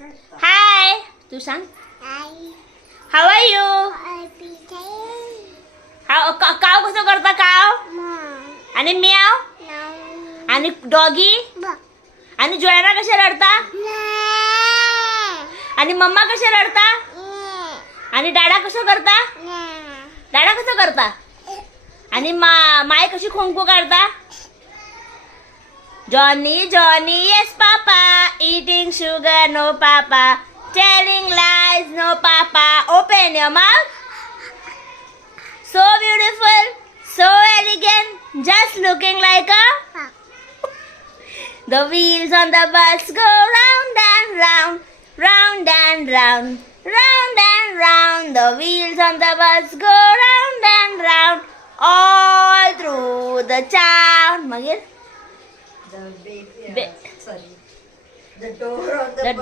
हाय, तू सांग. How are you? काव कसं करता काव? आणि म्याव आणि डॉगी आणि जोयाना कशा रडता? आणि मम्मा कशा रडता? आणि डाडा कसं करता? डाडा कसं करता? आणि माय कशी खोंकू काढता? Johnny, Johnny, yes papa, eating sugar, no papa, telling lies, no papa, open your mouth. So beautiful, so elegant, just looking like a... The wheels on the bus go round and round, round and round, round and round. The wheels on the bus go round and round, all through the town. Magir? The door on the